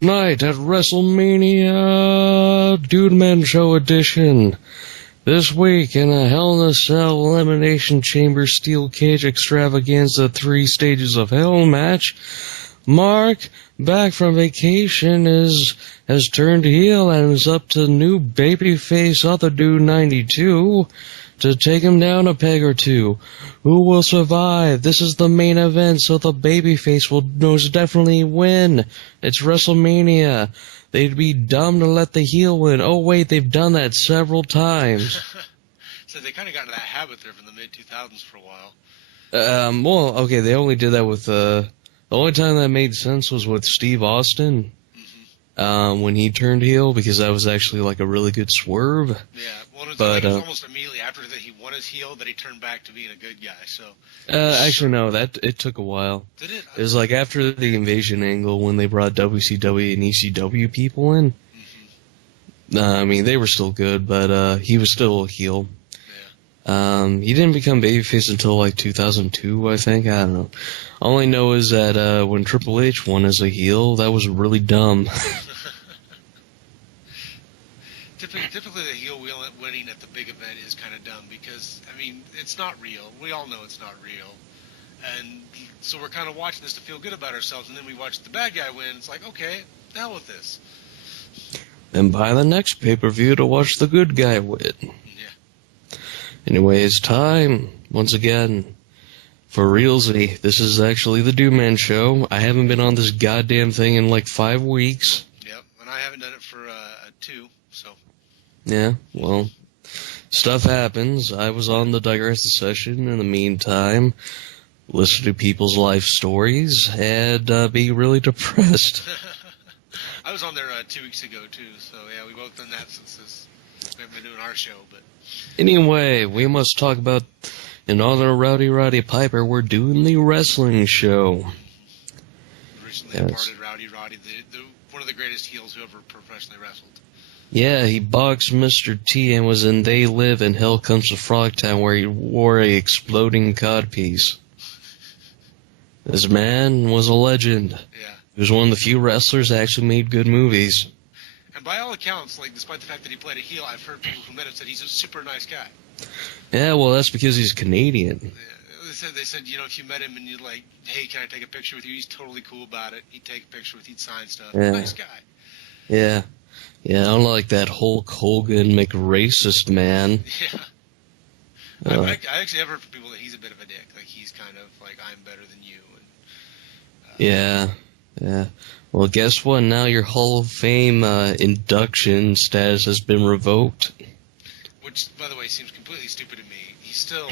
Tonight at WrestleMania, DudeMan Show Edition. This week in a Hell in a Cell Elimination Chamber Steel Cage Extravaganza 3 Stages of Hell match, Mark, back from vacation, has turned heel and is up to new babyface Other Dude 92 to take him down a peg or two. Who will survive? This is the main event, so the babyface will most definitely win. It's WrestleMania. They'd be dumb to let the heel win. Oh wait, they've done that several times. So they kind of got into that habit there from the mid-2000s for a while. Well, okay, they only did that with, the only time that made sense was with Steve Austin. When he turned heel, because that was actually like a really good swerve. Yeah, well, it was almost immediately after that he won his heel that he turned back to being a good guy. So actually no, it took a while. Did it? It was like after the invasion angle when they brought WCW and ECW people in. I mean, they were still good, but he was still a heel. Yeah. He didn't become babyface until like 2002, I think. I don't know. All I know is that when Triple H won as a heel, that was really dumb. Typically, the heel winning at the big event is kind of dumb because, I mean, it's not real. We all know it's not real. And so we're kind of watching this to feel good about ourselves, and then we watch the bad guy win. It's like, okay, the hell with this. And buy the next pay-per-view to watch the good guy win. Yeah. Anyway, it's time, once again, for realsy. This is actually the DudeMan Show. I haven't been on this goddamn thing in like 5 weeks. Yep, and I haven't done it for 2, so. Yeah, well, stuff happens. I was on the Digress session in the meantime, listen to people's life stories, and be really depressed. I was on there 2 weeks ago, too, so yeah, we both done that since we haven't been doing our show, but... Anyway, we must talk about, in honor of Rowdy Piper, we're doing the wrestling show. Recently departed Rowdy, one of the greatest heels who ever professionally wrestled. Yeah, he boxed Mr. T and was in They Live and Hell Comes to Frogtown, where he wore a exploding codpiece. This man was a legend. Yeah. He was one of the few wrestlers that actually made good movies. And by all accounts, like, despite the fact that he played a heel, I've heard people who met him said he's a super nice guy. Yeah, well, that's because he's Canadian. Yeah, they said, you know, if you met him and you're like, hey, can I take a picture with you? He's totally cool about it. He'd take a picture with you, he'd sign stuff. Yeah. Nice guy. Yeah. Yeah, unlike that Hulk Hogan McRacist man. Yeah. I actually have heard from people that he's a bit of a dick. Like, he's kind of like, I'm better than you. And, Yeah. Well, guess what? Now your Hall of Fame induction status has been revoked. Which, by the way, seems completely stupid to me. He's still,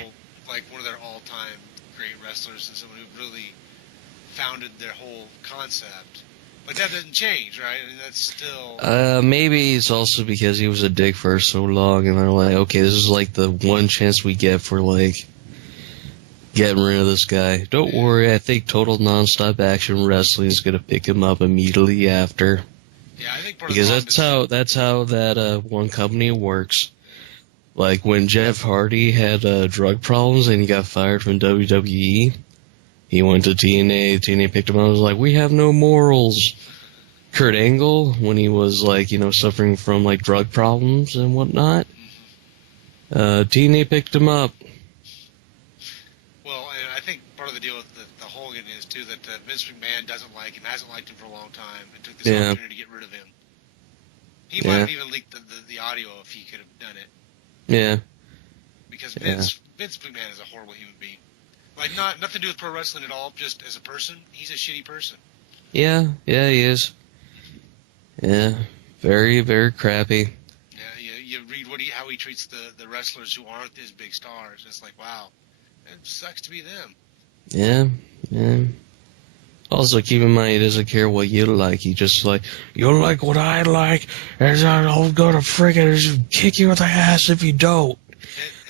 like, one of their all-time great wrestlers and someone who really founded their whole concept. But that doesn't change, right? I mean, that's still... Maybe it's also because he was a dick for so long, and they're like, okay, this is like the one chance we get for, like, getting rid of this guy. Don't worry, I think Total Nonstop Action Wrestling is going to pick him up immediately after. Yeah, I think part because of the that's how that one company works. Like, when Jeff Hardy had drug problems and he got fired from WWE... He went to TNA. TNA picked him up and was like, we have no morals. Kurt Angle, when he was, like, you know, suffering from, like, drug problems and whatnot, TNA picked him up. Well, and I think part of the deal with the Hogan is, too, that Vince McMahon doesn't like him, hasn't liked him for a long time, and took this opportunity to get rid of him. He might have even leaked the audio if he could have done it. Yeah. Because Vince McMahon is a horrible human being. Like, nothing to do with pro wrestling at all, just as a person, he's a shitty person. Yeah, he is. Yeah, very, very crappy. Yeah, you read how he treats the wrestlers who aren't his big stars. It's like, wow, it sucks to be them. Yeah. Also, keep in mind, he doesn't care what you like. He just like, you like what I like, and I'll go to friggin' kick you in the ass if you don't.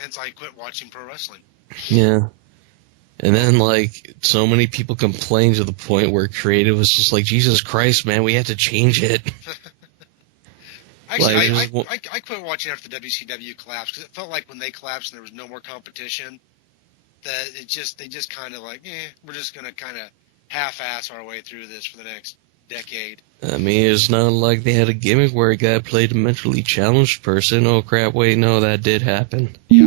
Hence, I quit watching pro wrestling. Yeah. And then, like, so many people complained to the point where creative was just like, Jesus Christ, man, we have to change it. Actually, I quit watching after the WCW collapsed, because it felt like when they collapsed and there was no more competition, that they just kind of like, we're just going to kind of half-ass our way through this for the next decade. I mean, it's not like they had a gimmick where a guy played a mentally challenged person. Oh crap, wait, no, that did happen. Yeah.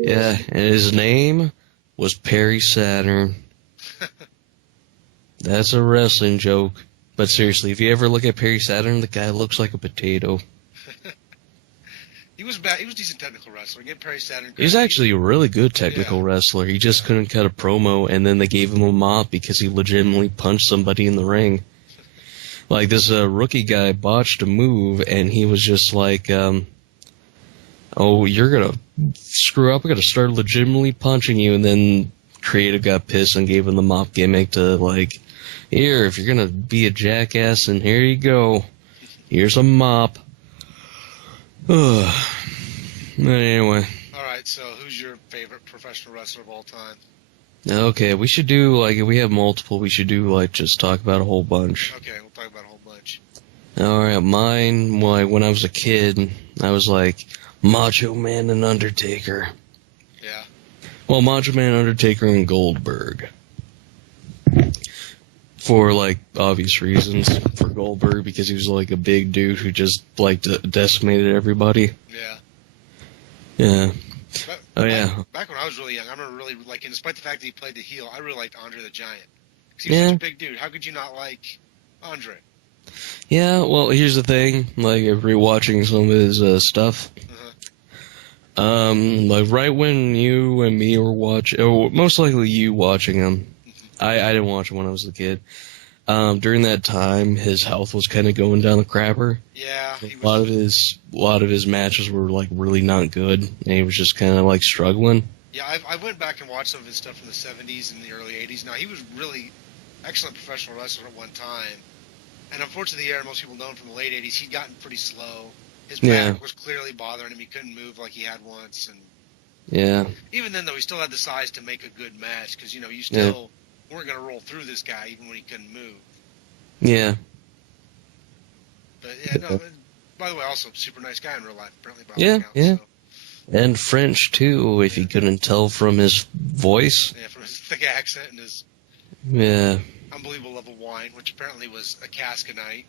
Yeah, and his name was Perry Saturn. That's a wrestling joke. But seriously, if you ever look at Perry Saturn, the guy looks like a potato. He was bad. He was a decent technical wrestler. Get Perry Saturn. He's actually a really good technical wrestler. He just couldn't cut a promo, and then they gave him a mop because he legitimately punched somebody in the ring. Like, this rookie guy botched a move, and he was just like, oh, you're gonna screw up, I'm gonna start legitimately punching you, and then creative got pissed and gave him the mop gimmick to, like, here, if you're gonna be a jackass, then here you go. Here's a mop. But anyway. Alright, so who's your favorite professional wrestler of all time? Okay, we should do, like, if we have multiple, we should do, like, just talk about a whole bunch. Okay, we'll talk about a whole bunch. Alright, mine, like, when I was a kid, I was like, Macho Man and Undertaker. Yeah. Well, Macho Man, Undertaker, and Goldberg. For, like, obvious reasons. For Goldberg, because he was, like, a big dude who just, like, decimated everybody. Yeah. Yeah. But back when I was really young, I remember really liking, despite the fact that he played the heel, I really liked Andre the Giant. Because he was such a big dude. How could you not like Andre? Yeah, well, here's the thing. Like, rewatching some of his stuff. Like, right when you and me were watching, or most likely you watching him, I didn't watch him when I was a kid. During that time, his health was kind of going down the crapper. Yeah. A lot of his matches were, like, really not good, and he was just kind of, like, struggling. Yeah, I went back and watched some of his stuff from the 70s and the early 80s. Now, he was really excellent professional wrestler at one time. And unfortunately, the era most people know him from the late 80s, he'd gotten pretty slow. His back was clearly bothering him. He couldn't move like he had once. And even then, though, he still had the size to make a good match because, you know, you still weren't going to roll through this guy even when he couldn't move. Yeah. But, yeah, no, by the way, also super nice guy in real life, apparently. So. And French, too, if you couldn't tell from his voice. Yeah, from his thick accent and his unbelievable level of wine, which apparently was a cask a night.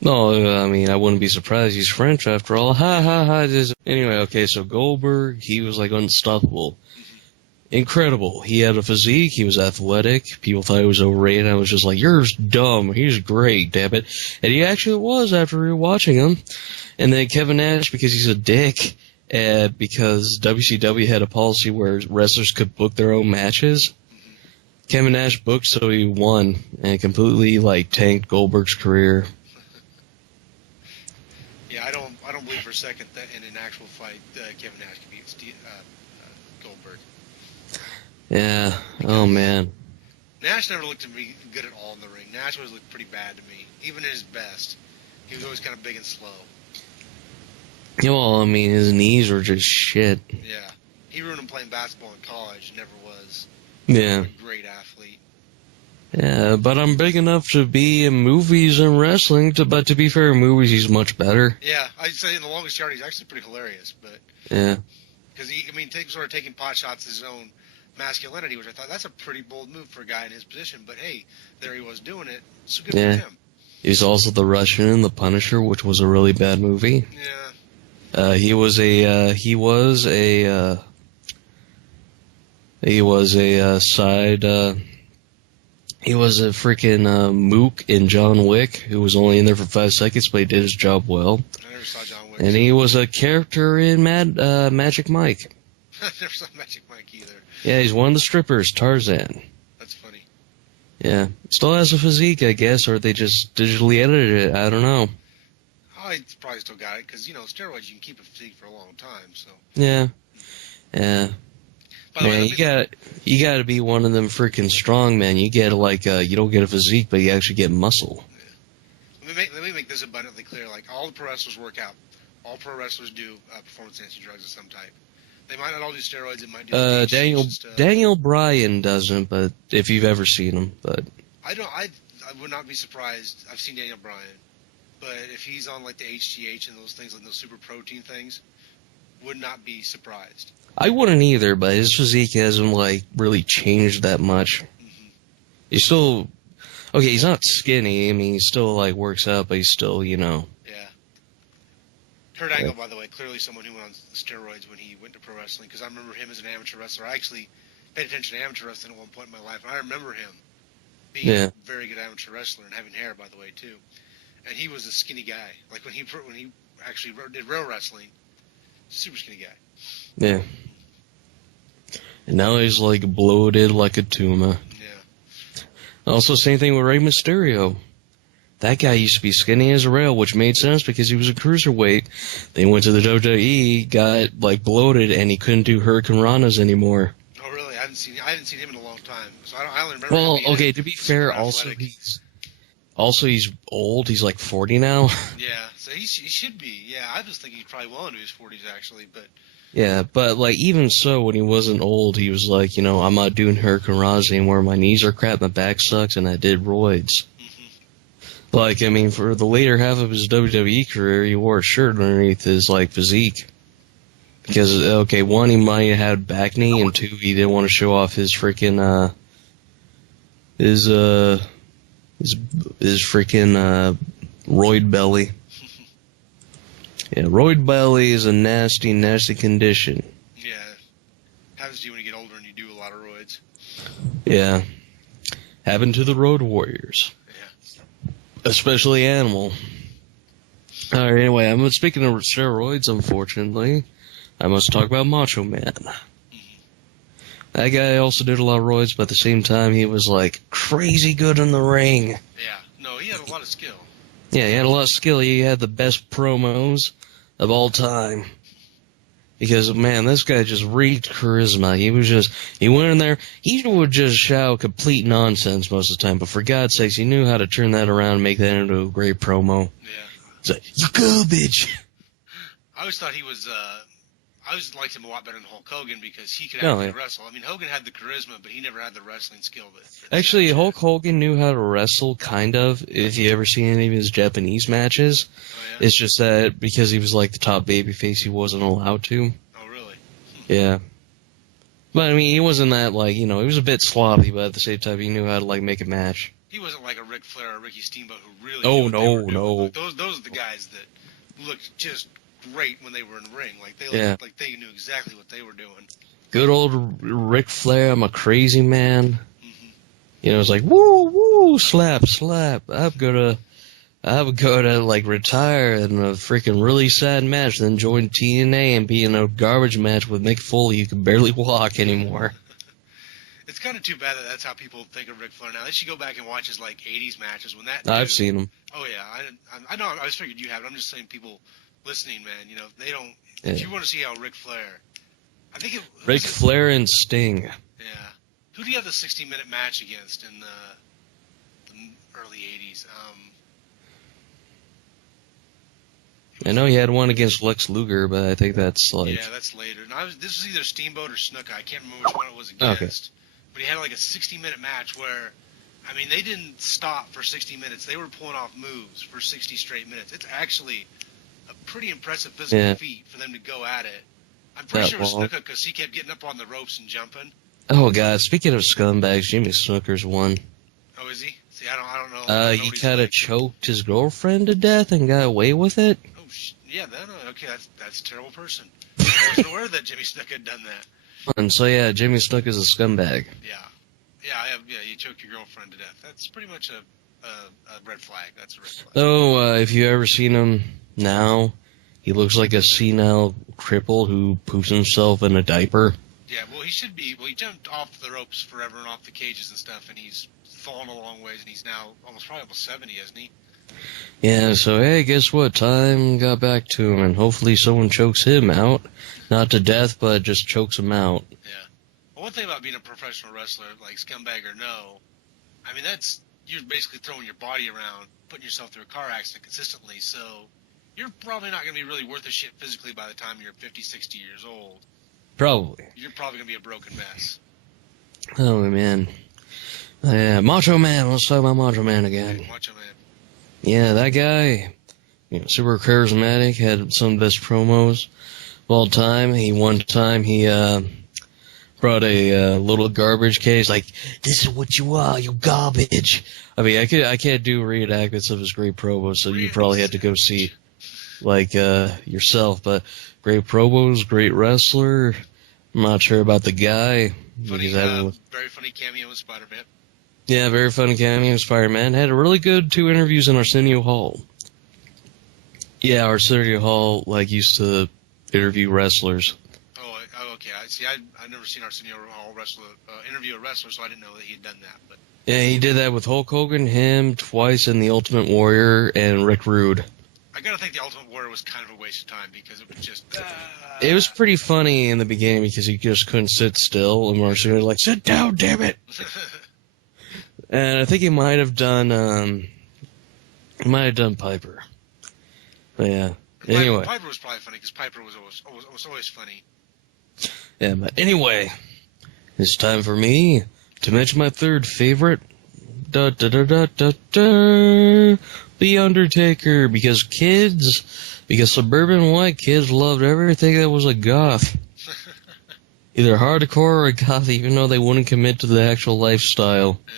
No, I mean, I wouldn't be surprised. He's French, after all. Ha, ha, ha. Anyway, okay, so Goldberg, he was, like, unstoppable. Incredible. He had a physique. He was athletic. People thought he was overrated. I was just like, you're dumb. He's great, damn it. And he actually was after rewatching him. And then Kevin Nash, because he's a dick, because WCW had a policy where wrestlers could book their own matches. Kevin Nash booked, so he won, and completely, like, tanked Goldberg's career. Yeah, I don't believe for a second that in an actual fight, Kevin Nash can beat Goldberg. Yeah. Oh, man. Nash never looked to me good at all in the ring. Nash always looked pretty bad to me, even at his best. He was always kind of big and slow. Yeah, well, I mean, his knees were just shit. Yeah. He ruined him playing basketball in college. Never was. Yeah. A great athlete. Yeah, but I'm big enough to be in movies and wrestling, but to be fair, in movies he's much better. Yeah, I'd say in The Longest Yard he's actually pretty hilarious, but... Yeah. Because sort of taking pot shots at his own masculinity, which I thought, that's a pretty bold move for a guy in his position, but hey, there he was doing it, so good for him. He's also the Russian in The Punisher, which was a really bad movie. Yeah. He was a freaking mook in John Wick, who was only in there for 5 seconds, but he did his job well. I never saw John Wick. And he was a character in Magic Mike. I never saw Magic Mike either. Yeah, he's one of the strippers, Tarzan. That's funny. Yeah. Still has a physique, I guess, or they just digitally edited it. I don't know. Oh, he probably still got it, because, steroids, you can keep a physique for a long time, so. Yeah. Yeah. Man, you gotta be one of them freaking strong men. You get you don't get a physique, but you actually get muscle. Yeah. Let me make this abundantly clear. Like, all the pro wrestlers work out. All pro wrestlers do performance-enhancing drugs of some type. They might not all do steroids. It might do Daniel Bryan doesn't, but if you've ever seen him, but I would not be surprised. I've seen Daniel Bryan, but if he's on like the HGH and those things, like those super protein things, would not be surprised. I wouldn't either, but his physique hasn't really changed that much. Mm-hmm. He's still, Okay, he's not skinny. I mean, he still, like, works out, but he's still, you know. Yeah. Kurt Angle, by the way, clearly someone who went on steroids when he went to pro wrestling, because I remember him as an amateur wrestler. I actually paid attention to amateur wrestling at one point in my life, and I remember him being a very good amateur wrestler and having hair, by the way, too. And he was a skinny guy. Like, when he actually did real wrestling, super skinny guy. Yeah. And now he's, like, bloated like a tumor. Yeah. Also, same thing with Rey Mysterio. That guy used to be skinny as a rail, which made sense because he was a cruiserweight. Then he went to the WWE, got, like, bloated, and he couldn't do Hurricane Ranas anymore. Oh, really? I haven't seen him in a long time. So I only remember well, him being okay, to be fair, also he's old. He's, like, 40 now. Yeah, so he should be. Yeah, I was thinking he's probably well into his 40s, actually, but... Yeah, but, like, even so, when he wasn't old, he was like, you know, I'm not doing Hurricane Ranas anymore. My knees are crap, my back sucks, and I did roids. Mm-hmm. Like, I mean, for the later half of his WWE career, he wore a shirt underneath his, like, physique. Because, okay, one, he might have had back knee, and two, he didn't want to show off his freaking, his freaking, roid belly. Yeah, roid belly is a nasty, nasty condition. Yeah. Happens to you when you get older and you do a lot of roids. Yeah. Happened to the Road Warriors. Yeah. Especially Animal. Alright, anyway, I'm speaking of steroids, unfortunately. I must talk about Macho Man. Mm-hmm. That guy also did a lot of roids, but at the same time, he was, like, crazy good in the ring. Yeah. No, he had a lot of skill. Yeah, he had a lot of skill. He had the best promos of all time. Because, man, this guy just reeked charisma. He went in there, he would just shout complete nonsense most of the time, but for God's sakes, he knew how to turn that around and make that into a great promo. Yeah. It's like, you garbage! I always thought he was, I always liked him a lot better than Hulk Hogan because he could actually wrestle. I mean, Hogan had the charisma, but he never had the wrestling skill. Actually, Hulk Hogan knew how to wrestle, kind of, if you ever seen any of his Japanese matches. Oh, yeah? It's just that because he was like the top babyface, he wasn't allowed to. Oh, really? Yeah. But, I mean, he wasn't that, like, you know, he was a bit sloppy, but at the same time, he knew how to, like, make a match. He wasn't like a Ric Flair or Ricky Steamboat who really Oh, knew what they were doing. no. Like, those are the guys that looked just great when they were in the ring. Like, they looked like they knew exactly what they were doing. Good old Ric Flair, I'm a crazy man. Mm-hmm. You know, it's like, woo, woo, slap, slap. I would go to, like, retire in a freaking really sad match, then join TNA and be in a garbage match with Mick Foley who can barely walk anymore. It's kind of too bad that that's how people think of Ric Flair now. They should go back and watch his, like, 80s matches when that I've seen them. Oh, yeah. I know. I just figured you have it. I'm just saying people listening, man, you know, they don't... Yeah. If you want to see how Ric Flair... I think Ric Flair and Sting. Yeah. Who do you have the 60-minute match against in the early 80s? I know he had one against Lex Luger, but I think that's like... Yeah, that's later. This was either Steamboat or Snuka. I can't remember which one it was against. Okay. But he had like a 60-minute match where, I mean, they didn't stop for 60 minutes. They were pulling off moves for 60 straight minutes. It's actually a pretty impressive physical feat for them to go at it. I'm pretty sure it was Snuka because he kept getting up on the ropes and jumping. Oh, God. Speaking of scumbags, Jimmy Snuka's one. Oh, is he? See, I don't know. He kind of choked his girlfriend to death and got away with it. Oh, yeah, okay, that's a terrible person. I wasn't aware that Jimmy Snuka had done that. And so, yeah, Jimmy Snuka's a scumbag. Yeah, you choked your girlfriend to death. That's pretty much a red flag. That's a red flag. Oh, if you ever seen him now, he looks like a senile cripple who poops himself in a diaper. Yeah, well, he should be. Well, he jumped off the ropes forever and off the cages and stuff, and he's fallen a long ways, and he's now probably almost 70, isn't he? Yeah, so, hey, guess what? Time got back to him, and hopefully someone chokes him out. Not to death, but just chokes him out. Yeah. Well, one thing about being a professional wrestler, like scumbag or no, I mean, you're basically throwing your body around, putting yourself through a car accident consistently, so you're probably not going to be really worth a shit physically by the time you're 50, 60 years old. Probably. You're probably going to be a broken mess. Oh, man. Yeah, Macho Man. Let's talk about Macho Man again. Hey, Macho Man. Yeah, that guy, super charismatic, had some of the best promos of all time. One time he brought a little garbage case, like, this is what you are, you garbage. I mean, I can't do reenactments of his great promos, so you probably had to go see, like, yourself. But great promos, great wrestler. I'm not sure about the guy. Funny, very funny cameo in Spider-Man. Yeah, very funny cameo in Spider-Man. Had a really good 2 interviews in Arsenio Hall. Yeah, Arsenio Hall, like, used to interview wrestlers. Okay. I've never seen Arsenio Hall interview a wrestler, so I didn't know that he had done that. But Yeah, he did that with Hulk Hogan, him, twice, and the Ultimate Warrior, and Rick Rude. I gotta think the Ultimate Warrior was kind of a waste of time because it was just... It was pretty funny in the beginning because he just couldn't sit still, and Arsenio was like, sit down, damn it! And I think he might have done Piper. But yeah. Anyway. Piper was probably funny because Piper was always funny. Yeah, but anyway, it's time for me to mention my third favorite. The Undertaker. Because suburban white kids loved everything that was a goth. Either hardcore or a goth, even though they wouldn't commit to the actual lifestyle. Yeah.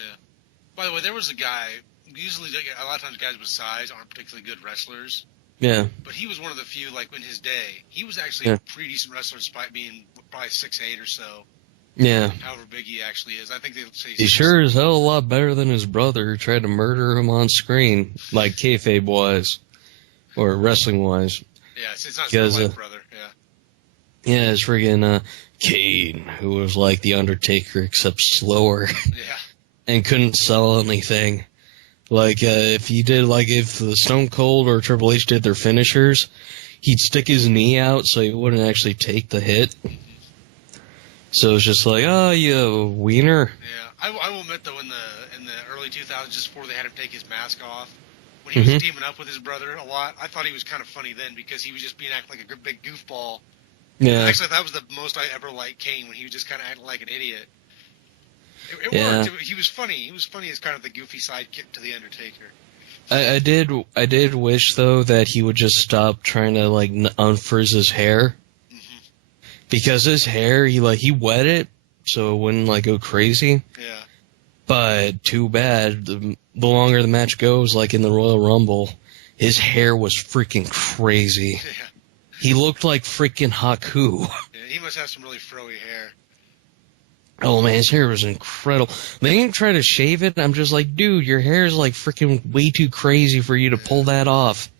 By the way, there was a guy, usually a lot of times guys with size aren't particularly good wrestlers. Yeah. But he was one of the few, like, in his day. He was actually a pretty decent wrestler despite being probably 6'8" or so. Yeah. However big he actually is. I think they say he's sure as hell a lot better than his brother who tried to murder him on screen, like kayfabe-wise. Or wrestling-wise. Yeah, it's not his white brother, yeah. Yeah, it's friggin' Kane, who was like the Undertaker except slower. Yeah. And couldn't sell anything. Like, if the Stone Cold or Triple H did their finishers, he'd stick his knee out so he wouldn't actually take the hit. So it's just like, oh, you wiener. Yeah, I will admit though, in the early 2000s, just before they had him take his mask off, when he was teaming up with his brother a lot, I thought he was kind of funny then because he was just being acting like a big goofball. Yeah. Actually, that was the most I ever liked Kane, when he was just kind of acting like an idiot. It worked. He was funny. He was funny as kind of the goofy sidekick to the Undertaker. I did wish though that he would just stop trying to like unfrizz his hair, because his hair he wet it so it wouldn't like go crazy. Yeah. But too bad. The longer the match goes, like in the Royal Rumble, his hair was freaking crazy. Yeah. He looked like freaking Haku. Yeah, he must have some really froey hair. Oh man, his hair was incredible. They didn't try to shave it. I'm just like, dude, your hair is like freaking way too crazy for you to pull that off.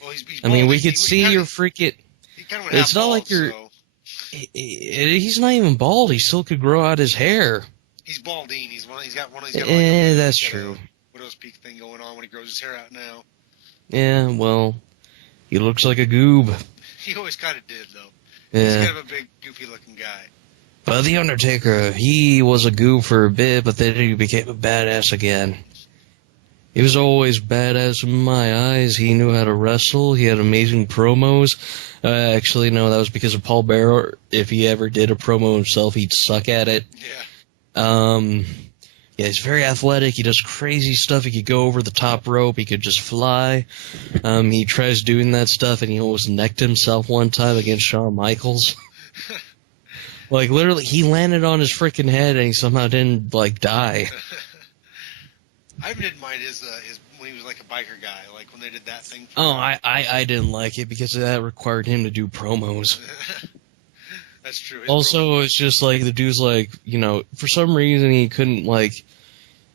Well, he's I mean, we could see your freaking... It's not like you're... So. He's not even bald. He still could grow out his hair. He's balding. He's got that's true. Widow's Peak thing going on when he grows his hair out now. Yeah, well, he looks like a goob. He always kind of did, though. Yeah. He's kind of a big, goofy-looking guy. But The Undertaker, he was a goob for a bit, but then he became a badass again. He was always badass in my eyes. He knew how to wrestle. He had amazing promos. Actually, no, that was because of Paul Bearer. If he ever did a promo himself, he'd suck at it. Yeah. Yeah, he's very athletic. He does crazy stuff. He could go over the top rope. He could just fly. He tries doing that stuff, and he almost necked himself one time against Shawn Michaels. Like, literally, he landed on his freaking head, and he somehow didn't, like, die. I didn't mind his when he was like a biker guy, like when they did that thing. I didn't like it because that required him to do promos. That's true. Also, it's just like the dude's like, you know, for some reason he couldn't like.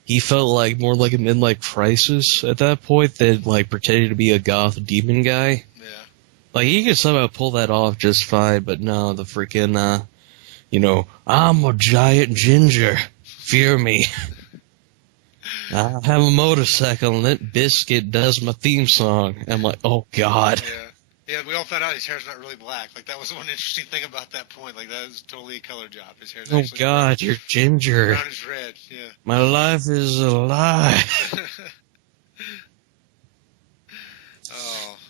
He felt like more like a midlife crisis at that point than like pretending to be a goth demon guy. Yeah. Like he could somehow pull that off just fine, but no, the freaking, you know, I'm a giant ginger. Fear me. I have a motorcycle and that biscuit does my theme song. I'm like, oh god. Yeah, we all found out his hair's not really black. Like that was the one interesting thing about that point. Like that was totally a color job. His hair's actually god, you're ginger. Brown is red. Yeah. My life is a lie.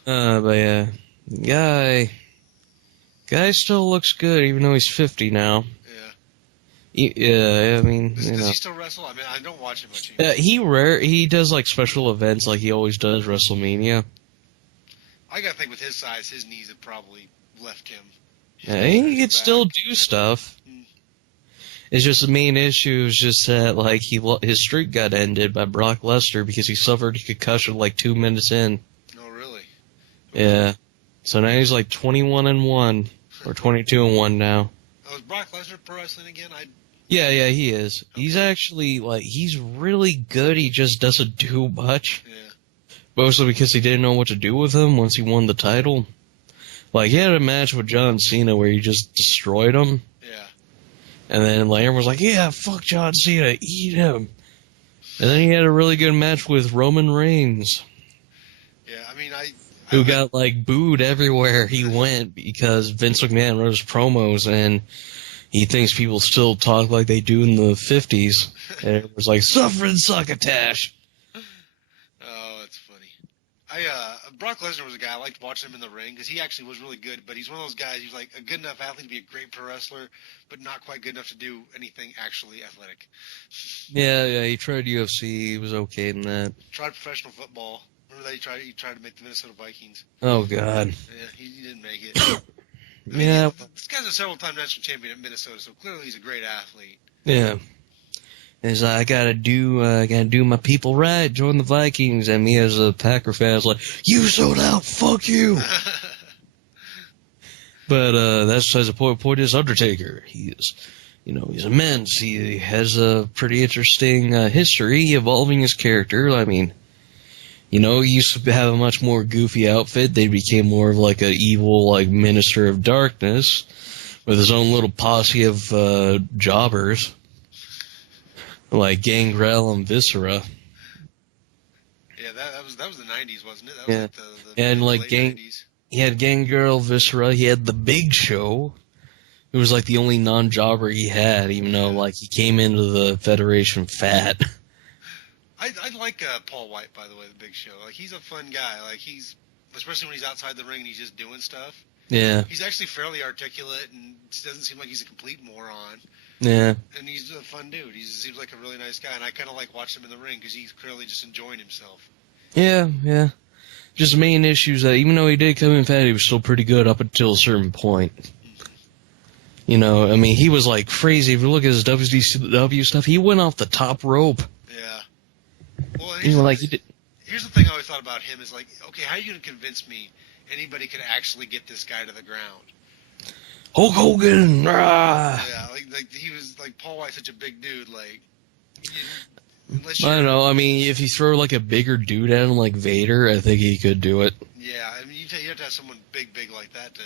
But yeah, guy still looks good even though he's 50 now. Yeah, I mean, does he still wrestle? I mean, I don't watch him much He anymore. he does like special events like he always does WrestleMania. I gotta think with his size, his knees have probably left him. Yeah, he could still do stuff. It's just the main issue is just that like his streak got ended by Brock Lesnar because he suffered a concussion like 2 minutes in. Oh, really? Yeah. So now he's like 21-1 or 22-1 now. Oh, is Brock Lesnar pro wrestling again? Yeah, he is. Okay. He's actually he's really good. He just doesn't do much. Yeah. Mostly because he didn't know what to do with him once he won the title. Like he had a match with John Cena where he just destroyed him. Yeah. And then everyone was like, yeah, fuck John Cena, eat him. And then he had a really good match with Roman Reigns. Yeah, I mean, who got booed everywhere he went because Vince McMahon wrote his promos and he thinks people still talk like they do in the 50s. And it was like, suffering succotash. Oh, that's funny. Brock Lesnar was a guy I liked watching him in the ring because he actually was really good, but he's one of those guys who's like a good enough athlete to be a great pro wrestler, but not quite good enough to do anything actually athletic. Yeah, he tried UFC. He was okay in that. Tried professional football. Remember that he tried to make the Minnesota Vikings. Oh, God. Yeah, he didn't make it. Yeah. This guy's a several-time national champion at Minnesota, so clearly he's a great athlete. Yeah. He's like, I gotta do my people right, join the Vikings, and me as a Packer fan is like, you sold out, fuck you! But, that's besides the point. Point is, Undertaker, he's immense. He has a pretty interesting, history evolving his character. I mean, he used to have a much more goofy outfit. They became more of like an evil, minister of darkness with his own little posse of, jobbers. Like Gangrel and Viscera. Yeah, that was the 90s, wasn't it? That was the and late 90s. He had Gangrel, Viscera. He had the Big Show. It was like the only non-jobber he had, even though he came into the Federation fat. I like Paul White, by the way, the Big Show. He's a fun guy. He's especially when he's outside the ring and he's just doing stuff. Yeah. He's actually fairly articulate and doesn't seem like he's a complete moron. Yeah. And he's a fun dude. He seems like a really nice guy, and I kind of like watching him in the ring because he's clearly just enjoying himself. Yeah. Just the main issues that even though he did come in fat, he was still pretty good up until a certain point. Mm-hmm. He was crazy. If you look at his WCW stuff, he went off the top rope. Yeah. Well, here's the thing I always thought about him is okay, how are you going to convince me anybody could actually get this guy to the ground? Hulk Hogan! Rah! Yeah, he was Paul White's such a big dude. I don't know. If you throw a bigger dude at him like Vader, I think he could do it. Yeah, you have to have someone big like that to.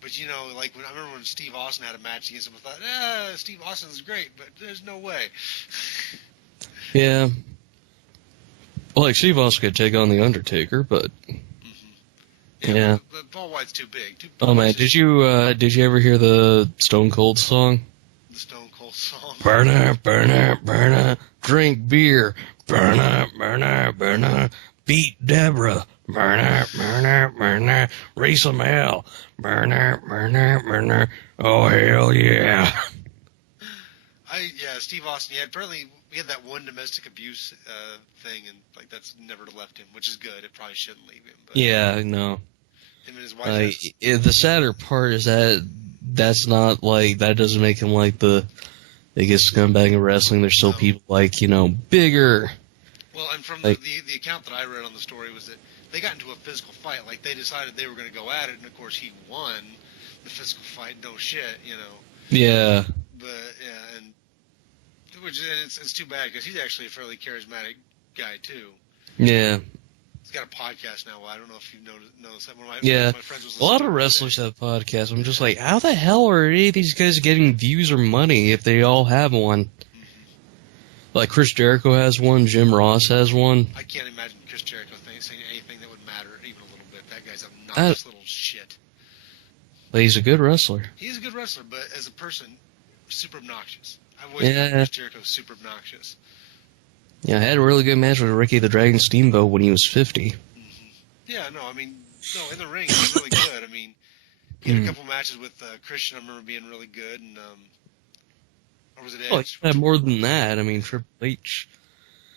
But when I remember when Steve Austin had a match against him, I thought, Steve Austin's great, but there's no way. Yeah. Well, Steve Austin could take on the Undertaker, but. Yeah. But Paul White's too big. Oh man, did you ever hear the Stone Cold song? The Stone Cold song. Burner, drink beer. Burner, beat Deborah. Burner, race some hell. Burner, oh hell yeah. Steve Austin. Apparently we had that one domestic abuse thing, and that's never left him, which is good. It probably shouldn't leave him. But yeah, I know. Him and his wife. The sadder part is that's not that doesn't make him the biggest scumbag in wrestling. There's still people bigger. Well, and from the account that I read on the story was that they got into a physical fight. They decided they were going to go at it, and of course he won the physical fight. No shit, Yeah. But yeah, and it's too bad because he's actually a fairly charismatic guy too. Yeah. He's got a podcast now. I don't know if you've noticed that. One of my friends was a lot of wrestlers have podcasts. I'm just how the hell are any of these guys getting views or money if they all have one? Mm-hmm. Chris Jericho has one. Jim Ross has one. I can't imagine Chris Jericho saying anything that would matter even a little bit. That guy's obnoxious little shit. But he's a good wrestler. He's a good wrestler, but as a person, super obnoxious. I've always thought Chris Jericho super obnoxious. Yeah, I had a really good match with Ricky the Dragon Steamboat when he was 50. Mm-hmm. Yeah, in the ring, he was really good. He had a couple matches with Christian, I remember being really good, and, or was it Edge? Oh, he had more than that. Triple H.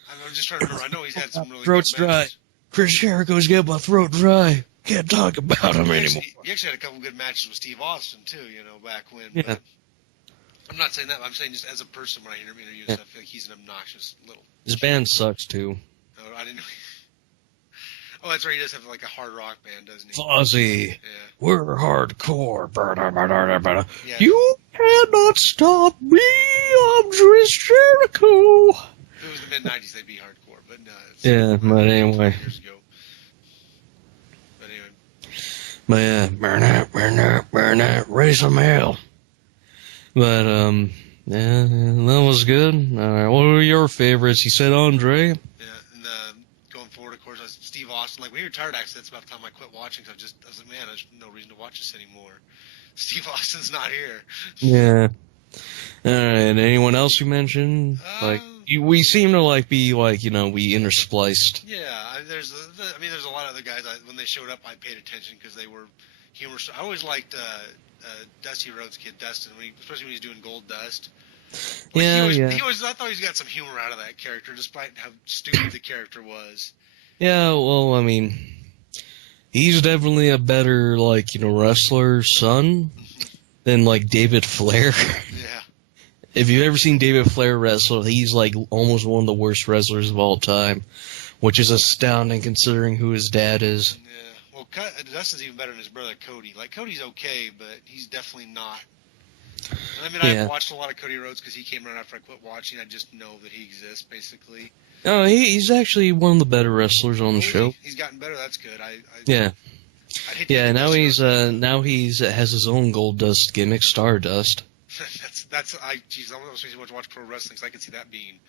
I'm just trying to remember. I know he's had some really Throat's good matches. dry. Chris Jericho's got my throat dry. Can't talk about him anymore. He actually had a couple good matches with Steve Austin, too, back when. Yeah. I'm not saying that. I'm saying just as a person when I hear him interview, Yeah. I feel like he's an obnoxious little. His band sucks too. Oh, I didn't know. Oh, that's right. He does have like a hard rock band, doesn't he? Fuzzy, Yeah. we're hardcore. Yeah. You cannot stop me. I'm Chris Jericho. If it was the mid '90s, they'd be hardcore, but no. It's Yeah, but anyway. 20 years ago. But anyway. But yeah, burn out, raise some hell. But yeah, that was good. Alright, what were your favorites? You said Andre? Yeah, and going forward, of course, I was Steve Austin. Like, when he retired, actually, that's about the time I quit watching, because I was like, man, there's no reason to watch this anymore. Steve Austin's not here. Yeah. Alright, anyone else you mentioned? We seem to be we interspliced. Yeah, there's a lot of other guys. When they showed up, I paid attention because they were humorous. I always liked Dusty Rhodes' kid Dustin, especially when he's doing Gold Dust. Like, I thought he got some humor out of that character, despite how stupid the character was. Yeah, well, I mean, he's definitely a better wrestler son than David Flair. Yeah. If you've ever seen David Flair wrestle, he's almost one of the worst wrestlers of all time, which is astounding considering who his dad is. Yeah. Well, Dustin's even better than his brother Cody. Like, Cody's okay, but he's definitely not. And I've watched a lot of Cody Rhodes because he came around after I quit watching. I just know that he exists, basically. No, he's actually one of the better wrestlers on the show. He's gotten better. That's good. Yeah. Now he has his own Gold Dust gimmick, Stardust. Geez, I almost makes me want to watch pro wrestling, so I could see that being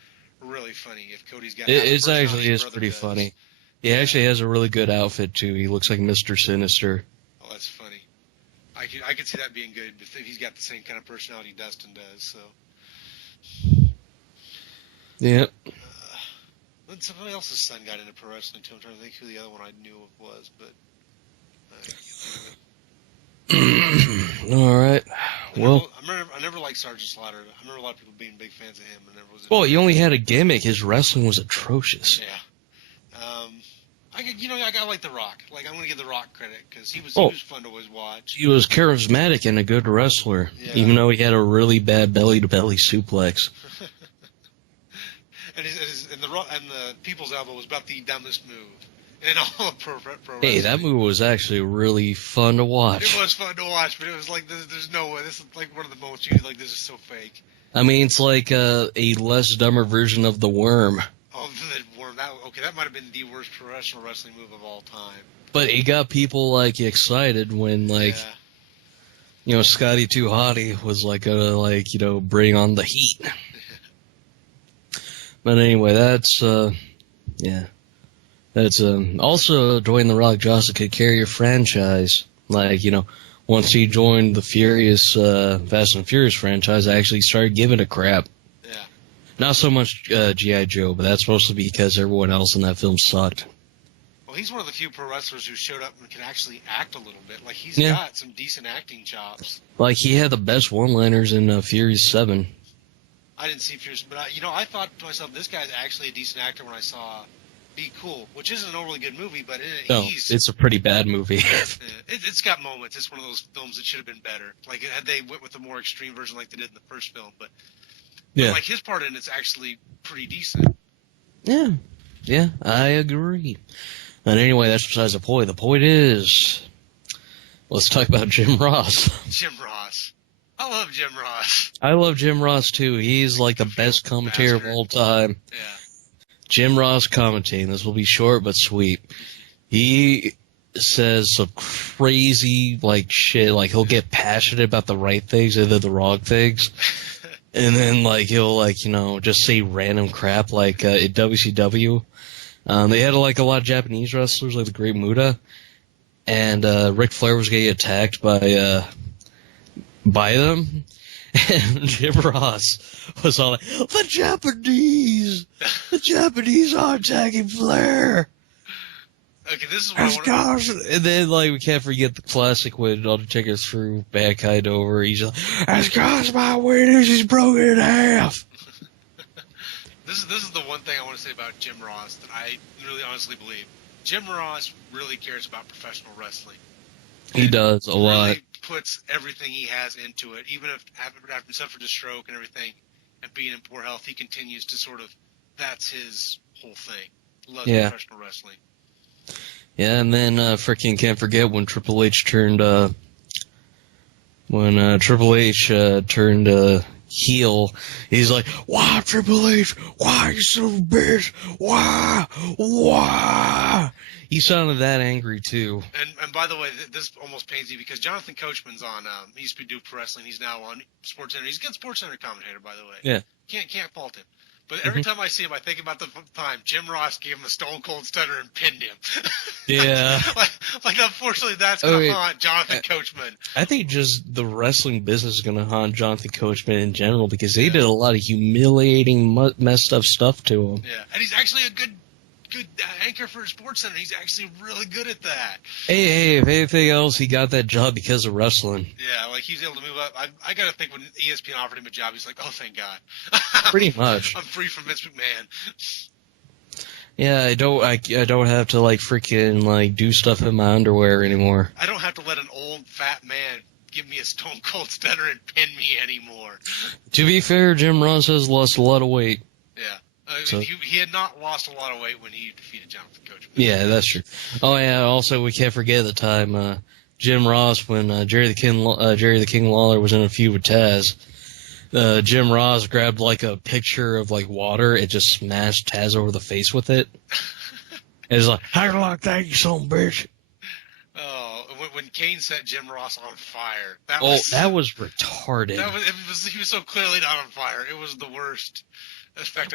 really funny if Cody's got. It's pretty funny. He actually has a really good outfit too. He looks like Mr. Sinister. Oh, that's funny. I could see that being good if he's got the same kind of personality Dustin does. So. Yep. Then somebody else's son got into pro wrestling too. I'm trying to think who the other one I knew was, but. All right. Well, I never liked Sergeant Slaughter. I remember a lot of people being big fans of him, and never was. Well, he only had a gimmick. His wrestling was atrocious. Yeah. I like The Rock. Like, I'm going to give The Rock credit because he was fun to always watch. He was charismatic and a good wrestler, even though he had a really bad belly-to-belly suplex. and the People's Elbow was about the dumbest move in all of pro wrestling. Hey, that move was actually really fun to watch. It was fun to watch, but it was like, there's no way. This is like one of the moments you like, this is so fake. I mean, it's like a less dumber version of the Worm. Oh, the Worm. That might have been the worst professional wrestling move of all time. But it got people excited when Scotty 2 Hotty was bring on the heat. But anyway, that's That's also Dwayne The Rock Johnson could carry a franchise. Once he joined the Furious Fast and Furious franchise, I actually started giving a crap. Yeah. Not so much G.I. Joe, but that's mostly because everyone else in that film sucked. Well, he's one of the few pro wrestlers who showed up and can actually act a little bit. He's got some decent acting chops. He had the best one-liners in Furious 7. I didn't see Furious, but I thought to myself, this guy's actually a decent actor when I saw Be Cool, which isn't an overly good movie, but it's a pretty bad movie. It's got moments. It's one of those films that should have been better. Had they went with a more extreme version like they did in the first film, but his part in it's actually pretty decent. Yeah, I agree. And anyway, that's besides the point. The point is, let's talk about Jim Ross. Jim Ross. I love Jim Ross. I love Jim Ross, too. He's the best commentator of all time. Yeah. Jim Ross commentating. This will be short but sweet. He says some crazy, shit. He'll get passionate about the right things and then the wrong things. And then, he'll, just say random crap, in WCW. They had, a lot of Japanese wrestlers, like the Great Muta. And, Ric Flair was getting attacked by them. And Jim Ross was all the Japanese are attacking Flair. Okay, this is what I want to... And then, we can't forget the classic when Undertaker threw Mankind over. He's like, as God's my witness, he's broken in half. This is the one thing I want to say about Jim Ross that I really honestly believe. Jim Ross really cares about professional wrestling. He does a lot. puts everything he has into it, even if after suffered a stroke and everything, and being in poor health, he continues to sort of, that's his whole thing. Loves professional wrestling. Yeah, and then freaking can't forget when Triple H turned heel. He's like, "Why, Triple H? Why, you son of a bitch? Why? Why?" He sounded that angry too. And by the way, this almost pains me because Jonathan Coachman's on. He used to do Pro Wrestling. He's now on SportsCenter. He's a good SportsCenter commentator, by the way. Yeah. Can't fault him. But every time I see him, I think about the time Jim Ross gave him a Stone Cold Stunner and pinned him. Yeah. like unfortunately, that's going to haunt Jonathan Coachman. I think just the wrestling business is going to haunt Jonathan Coachman in general because they did a lot of humiliating, messed up stuff to him. Yeah, and he's actually a good anchor for SportsCenter. He's actually really good at that. Hey, if anything else, he got that job because of wrestling. Yeah, like he's able to move up. I got to think when ESPN offered him a job, he's like, oh, thank God. Pretty much. I'm free from Vince McMahon. Yeah, I don't have to like freaking like do stuff in my underwear anymore. I don't have to let an old fat man give me a Stone Cold Stunner and pin me anymore. To be fair, Jim Ross has lost a lot of weight. Yeah. He had not lost a lot of weight when he defeated Jonathan Coachman. Yeah, that's true. Oh yeah, also we can't forget the time Jim Ross when Jerry the King Lawler was in a feud with Taz. Jim Ross grabbed like a picture of like water and just smashed Taz over the face with it. And it's like, how you like that, you son of a bitch? Oh, when Kane set Jim Ross on fire, that was retarded. He was so clearly not on fire. It was the worst.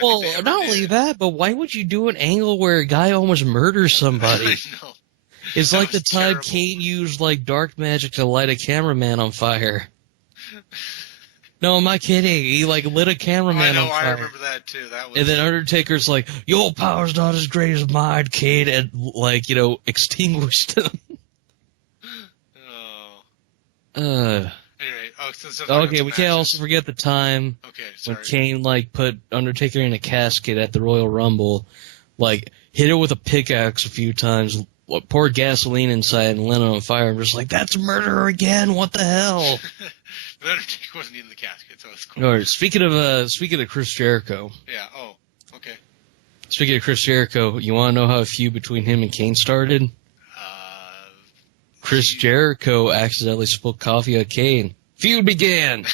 Well, not only that, but why would you do an angle where a guy almost murders somebody? I know. It's like the time Kane used like dark magic to light a cameraman on fire. No, I'm not kidding. He like lit a cameraman on fire. I remember that too. And then Undertaker's like, "Your power's not as great as mine, Kane," and like extinguished him. Anyway, okay, we can't also forget the time when Kane like put Undertaker in a casket at the Royal Rumble, like hit it with a pickaxe a few times, poured gasoline inside and lit it on fire. I'm just like, that's a murderer again. What the hell? But Undertaker wasn't in the casket, so it's cool. All right, speaking of Chris Jericho. Yeah. Oh. Okay. Speaking of Chris Jericho, you want to know how a feud between him and Kane started? Chris Jericho accidentally spilled coffee on Kane. Feud began.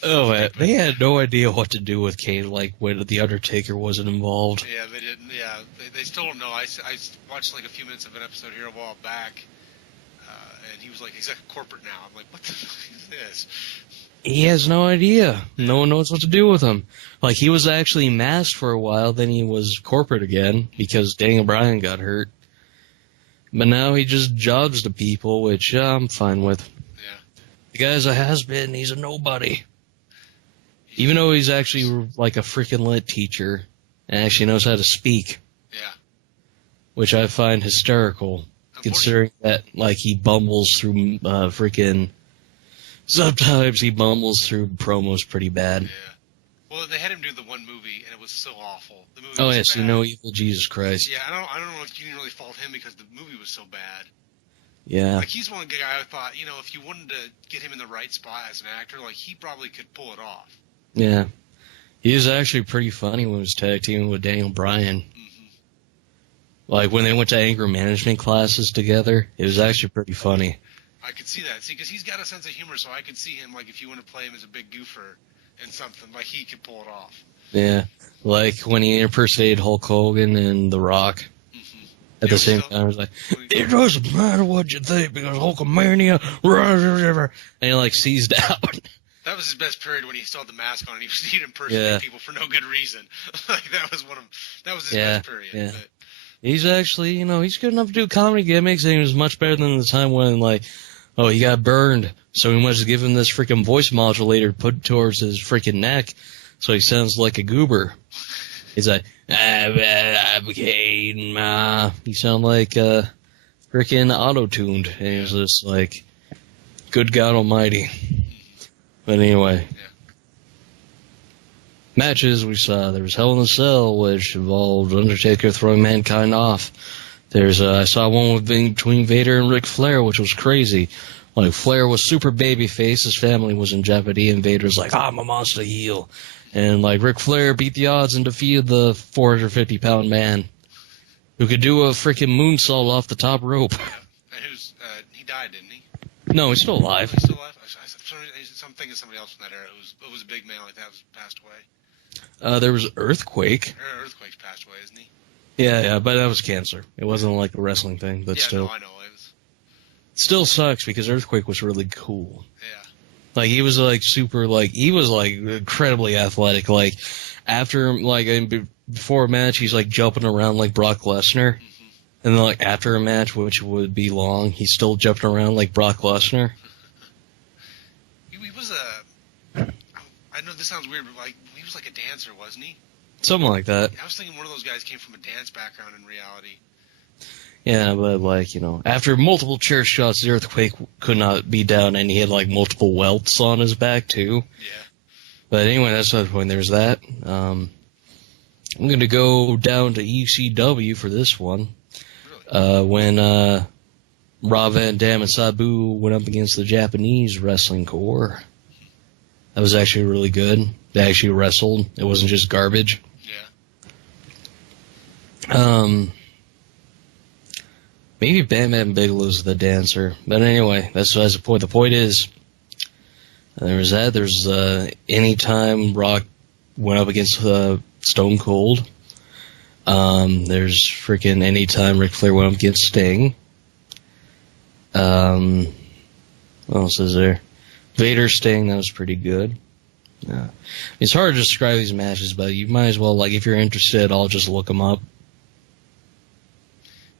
They had no idea what to do with Kane, like when the Undertaker wasn't involved. Yeah, they didn't. Yeah, they still don't know. I watched like a few minutes of an episode here a while back, and he was like, he's like corporate now. I'm like, what the fuck is this? He has no idea. No one knows what to do with him. Like, he was actually masked for a while, then he was corporate again because Daniel Bryan got hurt. But now he just jobs to people, which I'm fine with. Yeah. The guy's a has-been. He's a nobody. Even though he's actually like a freaking lit teacher and actually knows how to speak. Yeah. Which I find hysterical, considering that like he bumbles through sometimes he bumbles through promos pretty bad. Yeah. Well, they had him do the one movie, and it was so awful. The movie oh, was yes, bad. you know, evil Jesus Christ. Yeah, I don't know if you can really fault him because the movie was so bad. Yeah. Like, he's one guy I thought, if you wanted to get him in the right spot as an actor, like, he probably could pull it off. Yeah. He was actually pretty funny when he was tag teaming with Daniel Bryan. Mm-hmm. Like, when they went to anger management classes together, it was actually pretty funny. I could see that. See, because he's got a sense of humor, so I could see him, like, if you want to play him as a big goofer and something, like, he could pull it off. Yeah. Like, when he impersonated Hulk Hogan and The Rock. Mm-hmm. At the same time, I was like, it doesn't matter what you think, because Hulkamania, and he, like, seized out. That was his best period when he still had the mask on and he'd impersonate people for no good reason. Like, that was his best period. Yeah. But he's actually, he's good enough to do comedy gimmicks, and he was much better than the time when, like, oh, he got burned, so we must give him this freaking voice modulator put towards his freaking neck, so he sounds like a goober. He's like, you sound like freaking auto-tuned, and he was just like, good God Almighty. But anyway, matches we saw. There was Hell in a Cell, which involved Undertaker throwing Mankind off. I saw one between Vader and Ric Flair, which was crazy. Like, Flair was super babyface, his family was in jeopardy, and Vader's like, I'm a monster heel. And, like, Ric Flair beat the odds and defeated the 450-pound man who could do a freaking moonsault off the top rope. Yeah. And he died, didn't he? No, he's still alive. He's still alive? I'm thinking of somebody else from that era. It was a big man like that who's passed away. There was Earthquake. Earthquake's passed away, isn't he? Yeah, but that was cancer. It wasn't like a wrestling thing, but still. No, I know. Still sucks because Earthquake was really cool. Yeah. Like, he was like super, like, he was like incredibly athletic. Like, after, like, before a match, he's like jumping around like Brock Lesnar. Mm-hmm. And then, like, after a match, which would be long, he's still jumping around like Brock Lesnar. He was I know this sounds weird, but like, he was like a dancer, wasn't he? Something like that. I was thinking one of those guys came from a dance background in reality. Yeah, but, like, you know, after multiple chair shots, the Earthquake could not be down, and he had, like, multiple welts on his back, too. Yeah. But anyway, that's another point. There's that. I'm going to go down to ECW for this one. Really? When Rob Van Dam and Sabu went up against the Japanese Wrestling Corps. That was actually really good. They actually wrestled. It wasn't just garbage. Yeah. Maybe Bam Bam Bigelow's the dancer. But anyway, that's the point. The point is, there was that. There's anytime Rock went up against Stone Cold. There's freaking anytime Ric Flair went up against Sting. What else is there? Vader Sting, that was pretty good. Yeah. It's hard to describe these matches, but you might as well, like, if you're interested, I'll just look them up.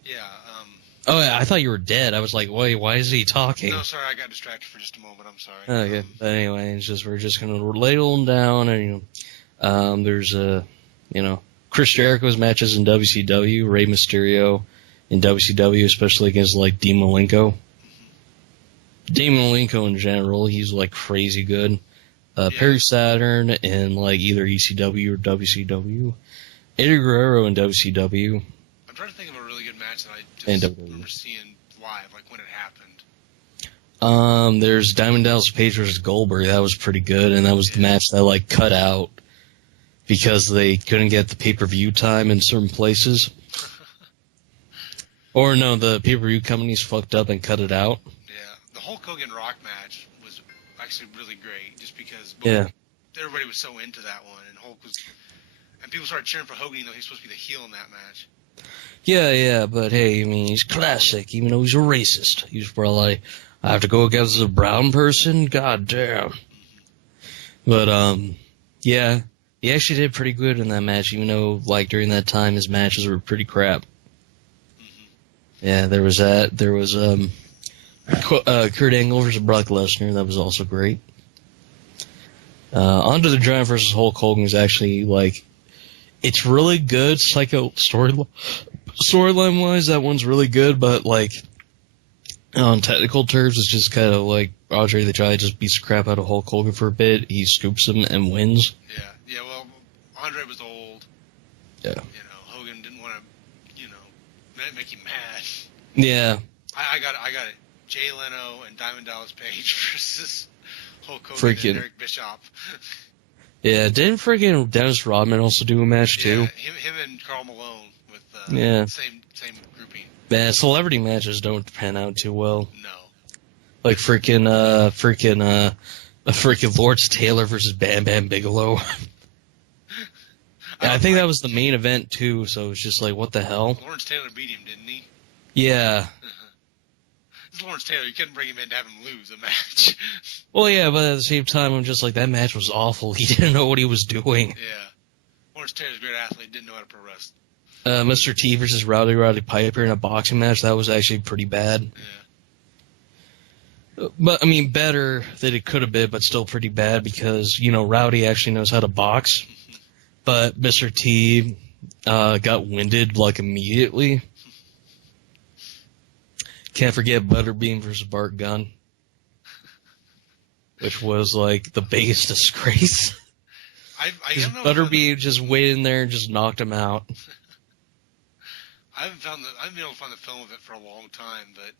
Yeah. Oh, yeah, I thought you were dead. I was like, wait, why is he talking? No, sorry, I got distracted for just a moment. I'm sorry. Okay. But anyway, it's just we're just gonna ladle them down, and you know, there's Chris Jericho's matches in WCW, Rey Mysterio in WCW, especially against like Dean Malenko. Dean Malenko in general, he's like crazy good. Perry Saturn in like either ECW or WCW. Eddie Guerrero in WCW. I'm trying to think of a really good match that I just remember seeing live, like when it happened. There's Diamond Dallas Page versus Goldberg. That was pretty good, and that was the match that like cut out because they couldn't get the pay-per-view time in certain places. Or no, the pay-per-view companies fucked up and cut it out. The Hulk Hogan Rock match was actually really great, just because everybody was so into that one, and people started cheering for Hogan, even though he's supposed to be the heel in that match. Yeah, but hey, I mean, he's classic, even though he's a racist. He's probably like, I have to go against a brown person? God damn. But, yeah, he actually did pretty good in that match, even though, like, during that time, his matches were pretty crap. Yeah, there was that. There was, Kurt Angle versus Brock Lesnar. That was also great. Andre the Giant versus Hulk Hogan is actually, like, it's really good psycho storyline wise. That one's really good, but, like, on technical terms, it's just kind of like Andre the Giant just beats the crap out of Hulk Hogan for a bit. He scoops him and wins. Yeah, well, Andre was old. Yeah. Hogan didn't want to, make him mad. Yeah. I got it. Jay Leno and Diamond Dallas Page versus Hulk Hogan and Eric Bischoff. Yeah, didn't freaking Dennis Rodman also do a match too? Yeah, him and Karl Malone with same grouping. Yeah, celebrity matches don't pan out too well. No. Like freaking Lawrence Taylor versus Bam Bam Bigelow. I think that was the main event too, so it's just like, what the hell? Lawrence Taylor beat him, didn't he? Yeah. It's Lawrence Taylor. You couldn't bring him in to have him lose a match. Well, yeah, but at the same time, I'm just like, that match was awful. He didn't know what he was doing. Yeah. Lawrence Taylor's a great athlete. Didn't know how to pro wrestle. Mr. T versus Roddy Piper in a boxing match, that was actually pretty bad. Yeah. But, I mean, better than it could have been, but still pretty bad because, Rowdy actually knows how to box. But Mr. T got winded, like, immediately. Can't forget Butterbean versus Bart Gunn, which was, like, the biggest disgrace. I don't know. Butterbean just went in there and just knocked him out. I haven't been able to find the film of it for a long time, but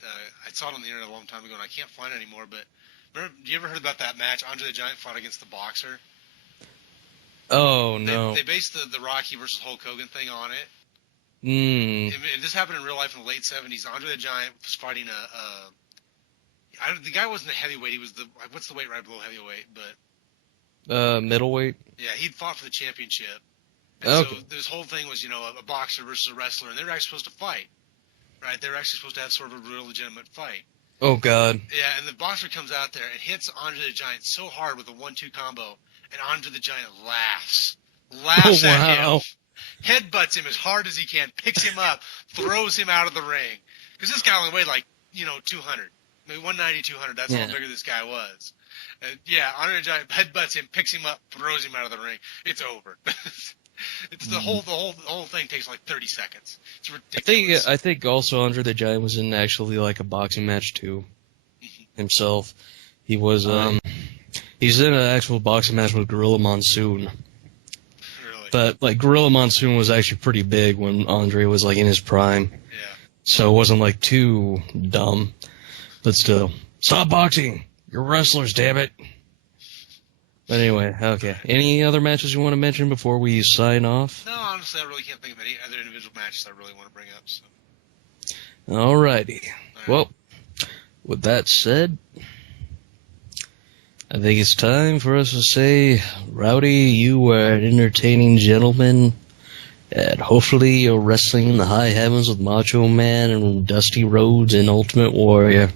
I saw it on the internet a long time ago, and I can't find it anymore. But remember, you ever heard about that match Andre the Giant fought against the Boxer? Oh, no. They based the Rocky versus Hulk Hogan thing on it. This happened in real life in the late 70s. Andre the Giant was fighting the guy wasn't a heavyweight. He was what's the weight right below heavyweight? But middleweight? Yeah, he'd fought for the championship. And okay. So this whole thing was, a boxer versus a wrestler, and they were actually supposed to fight, right? They were actually supposed to have sort of a real legitimate fight. Oh, God. Yeah, and the boxer comes out there and hits Andre the Giant so hard with a 1-2 combo, and Andre the Giant laughs at him, headbutts him as hard as he can, picks him up, throws him out of the ring. Because this guy only weighed 200. Maybe 190, 200. That's how bigger this guy was. Andre the Giant headbutts him, picks him up, throws him out of the ring. It's over. It's the whole thing takes 30 seconds. It's ridiculous. I think also Andre the Giant was in actually a boxing match too. Himself. He was he's in an actual boxing match with Gorilla Monsoon. Really? But Gorilla Monsoon was actually pretty big when Andre was in his prime. Yeah. So it wasn't too dumb. But still. Stop boxing! You're wrestlers, damn it! But anyway, okay. Any other matches you want to mention before we sign off? No, honestly, I really can't think of any other individual matches I really want to bring up. So. Alrighty. Right. Well, with that said, I think it's time for us to say, Rowdy, you were an entertaining gentleman, and hopefully you're wrestling in the high heavens with Macho Man and Dusty Rhodes and Ultimate Warrior.